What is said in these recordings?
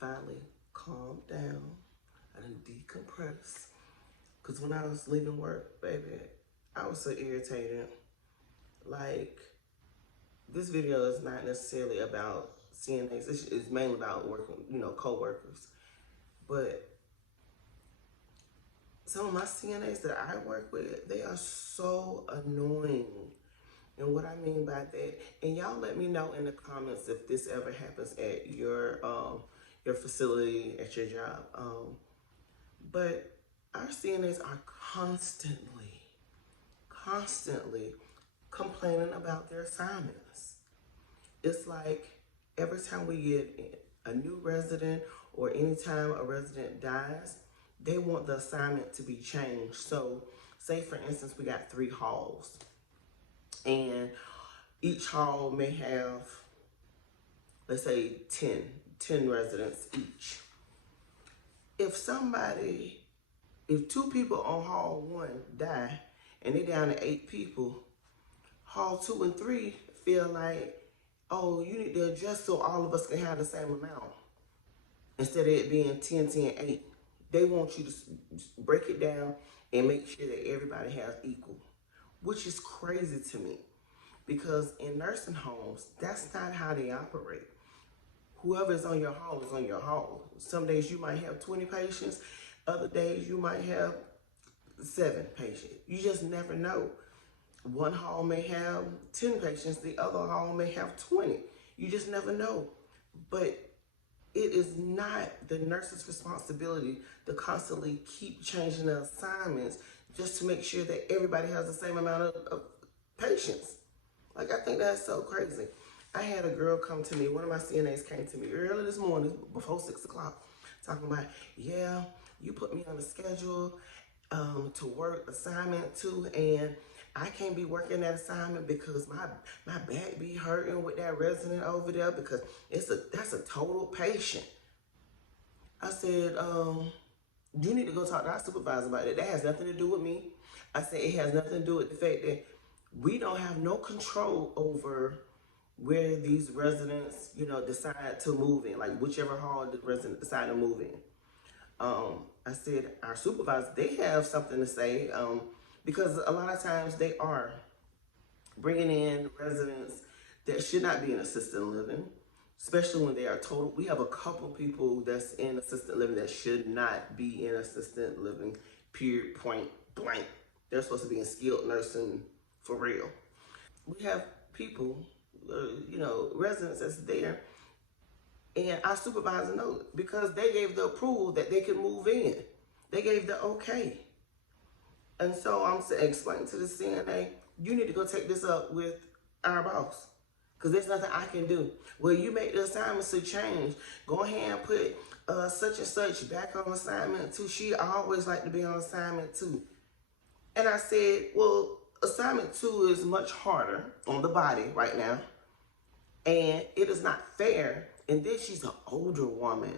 finally calmed down. I didn't decompress. Because when I was leaving work, baby, I was so irritated. Like, this video is not necessarily about CNAs. It's mainly about working, co-workers. But some of my CNAs that I work with, they are so annoying. And what I mean by that, and y'all let me know in the comments if this ever happens at your facility, at your job. But our CNAs are constantly complaining about their assignments. It's like every time we get a new resident or anytime a resident dies, they want the assignment to be changed. So say for instance, we got 3 halls and each hall may have, let's say 10 residents each. If 2 people on hall 1 die and they down to 8 people, hall 2 and 3 feel like, oh, you need to adjust so all of us can have the same amount. Instead of it being 10, 10, 8. They want you to break it down and make sure that everybody has equal, which is crazy to me. Because in nursing homes, that's not how they operate. Whoever is on your hall is on your hall. Some days you might have 20 patients. Other days you might have 7 patients. You just never know. One hall may have 10 patients. The other hall may have 20. You just never know. But it is not the nurse's responsibility to constantly keep changing the assignments just to make sure that everybody has the same amount of patients. Like, I think that's so crazy. I had a girl come to me, one of my CNAs came to me early this morning, before 6 o'clock, talking about, yeah, you put me on the schedule to work assignment 2, and I can't be working that assignment because my back be hurting with that resident over there because that's a total patient. I said, you need to go talk to our supervisor about it. That has nothing to do with me. I said, it has nothing to do with the fact that we don't have no control over where these residents, decide to move in, like whichever hall the resident decide to move in. I said, our supervisors, they have something to say, because a lot of times they are bringing in residents that should not be in assisted living, especially when they are total. We have a couple people that's in assisted living that should not be in assisted living, period, point blank. They're supposed to be in skilled nursing for real. We have people, residents that's there, and our supervisor knows because they gave the approval that they could move in. They gave the okay. And so I'm explaining to the CNA, you need to go take this up with our boss because there's nothing I can do. Well, you make the assignments to change. Go ahead and put such and such back on assignment 2. She always like to be on assignment 2. And I said, well, assignment 2 is much harder on the body right now. And it is not fair. And then she's an older woman.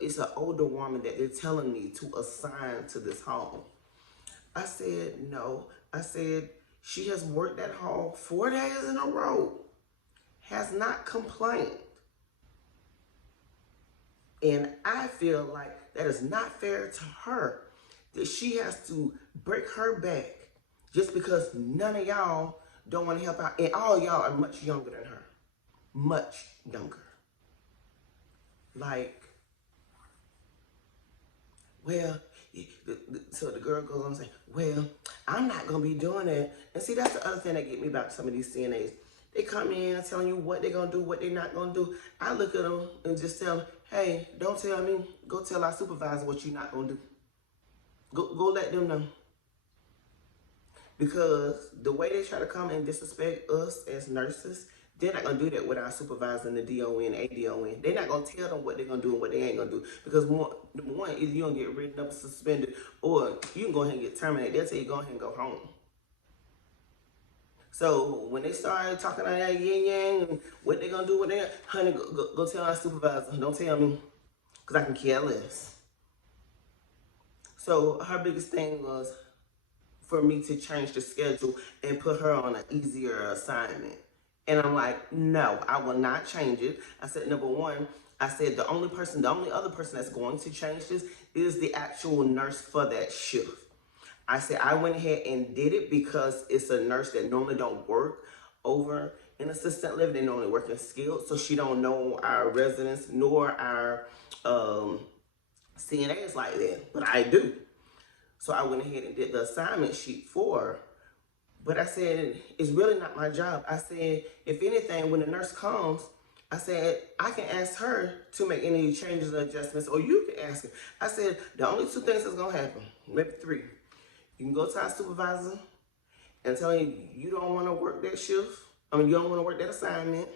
It's an older woman that they're telling me to assign to this home. I said, no. I said, she has worked that hall 4 days in a row, has not complained. And I feel like that is not fair to her, that she has to break her back just because none of y'all don't want to help out. And all y'all are much younger than her. Much younger. Like, well, so the girl goes on and say, well, I'm not going to be doing that. And see, that's the other thing that get me about some of these CNAs. They come in telling you what they're going to do, what they're not going to do. I look at them and just tell them, hey, don't tell me. Go tell our supervisor what you're not going to do. Go let them know. Because the way they try to come and disrespect us as nurses, they're not going to do that with our supervisor and the DON, ADON. They're not going to tell them what they're going to do and what they ain't going to do. Because number one, either you're going to get written up, suspended, or you can go ahead and get terminated. They'll tell you go ahead and go home. So when they start talking about that yin yang and what they're going to do with that, honey, go tell our supervisor. Don't tell me, because I can care less. So her biggest thing was for me to change the schedule and put her on an easier assignment. And I'm like, no, I will not change it. I said, number one, I said the only other person that's going to change this is the actual nurse for that shift. I said I went ahead and did it because it's a nurse that normally don't work over in assistant living. They normally work in skilled, so she don't know our residents nor our CNAs like that. But I do. So I went ahead and did the assignment sheet for her. But I said, it's really not my job. I said, if anything, when the nurse comes, I said, I can ask her to make any changes or adjustments, or you can ask her. I said, the only two things that's going to happen, maybe three. You can go to our supervisor and tell him you don't want to work that shift. You don't want to work that assignment.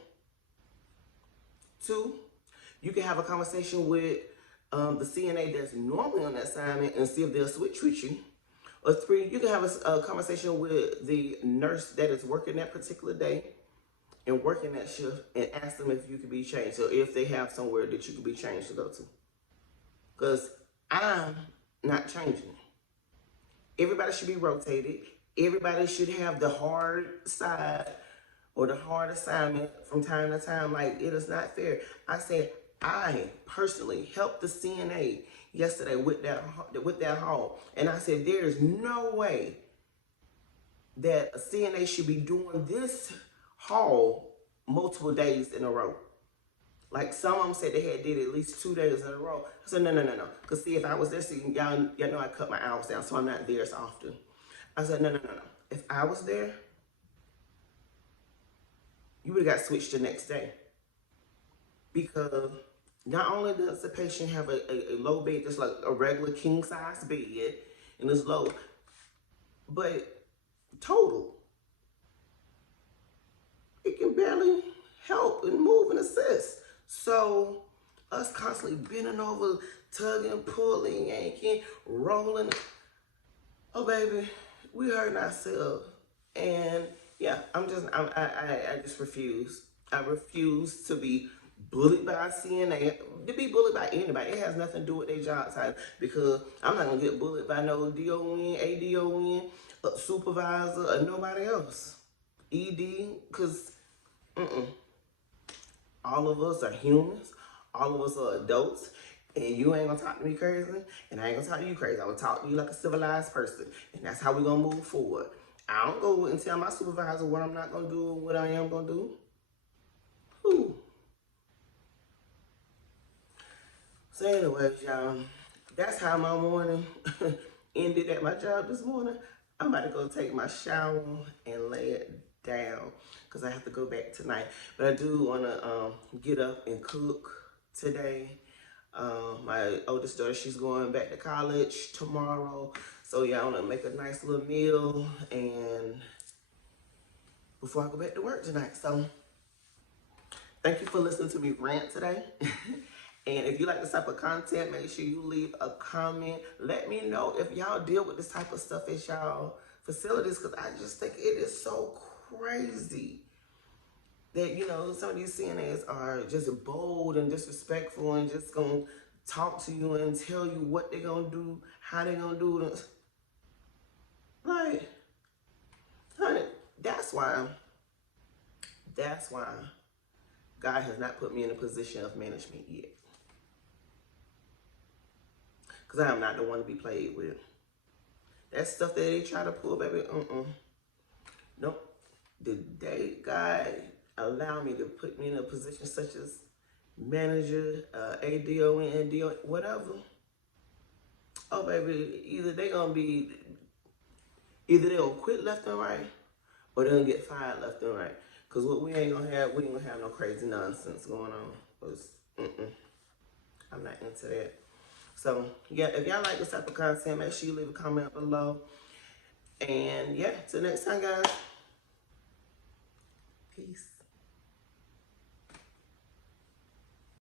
Two, you can have a conversation with the CNA that's normally on that assignment and see if they'll switch with you. Or three, you can have a conversation with the nurse that is working that particular day and working that shift and ask them if you could be changed, or if they have somewhere that you could be changed to go to. Because I'm not changing. Everybody should be rotated. Everybody should have the hard side or the hard assignment from time to time. Like, it is not fair. I said, I personally helped the CNA yesterday with that haul. And I said, there is no way that a CNA should be doing this haul multiple days in a row. Like, some of them said they had did it at least 2 days in a row. I said, no. Because see, if I was there, see, y'all know I cut my hours down, so I'm not there as often. I said, no. If I was there, you would have got switched the next day. Because not only does the patient have a low bed, just like a regular king size bed, and it's low, but total, it can barely help and move and assist. So us constantly bending over, tugging, pulling, yanking, rolling. Oh baby, we hurting ourselves. And yeah, I just refuse. I refuse to be bullied by a CNA, to be bullied by anybody. It has nothing to do with their job title, because I'm not gonna get bullied by no DON, ADON, supervisor, or nobody else. ED, because all of us are humans. All of us are adults. And you ain't gonna talk to me crazy, and I ain't gonna talk to you crazy. I'm gonna talk to you like a civilized person. And that's how we're gonna move forward. I don't go and tell my supervisor what I'm not gonna do and what I am gonna do. Whew. So anyways, y'all, that's how my morning ended at my job this morning. I'm about to go take my shower and lay it down because I have to go back tonight. But I do want to get up and cook today. My oldest daughter, she's going back to college tomorrow. So yeah, I want to make a nice little meal and before I go back to work tonight. So thank you for listening to me rant today. And if you like this type of content, make sure you leave a comment. Let me know if y'all deal with this type of stuff at y'all facilities, because I just think it is so crazy that, you know, some of these CNAs are just bold and disrespectful and just gonna talk to you and tell you what they're gonna do, how they're gonna do it. Like, honey, that's why God has not put me in a position of management yet. Because I am not the one to be played with. That stuff that they try to pull, baby, nope. The day God allowed me to put me in a position such as manager, ADO, NDO, whatever. Oh, baby, either they'll quit left and right, or they'll get fired left and right. Because what we ain't gonna have no crazy nonsense going on. Cause, I'm not into that. So, yeah, if y'all like this type of content, make sure you leave a comment below. And, yeah, till next time, guys. Peace.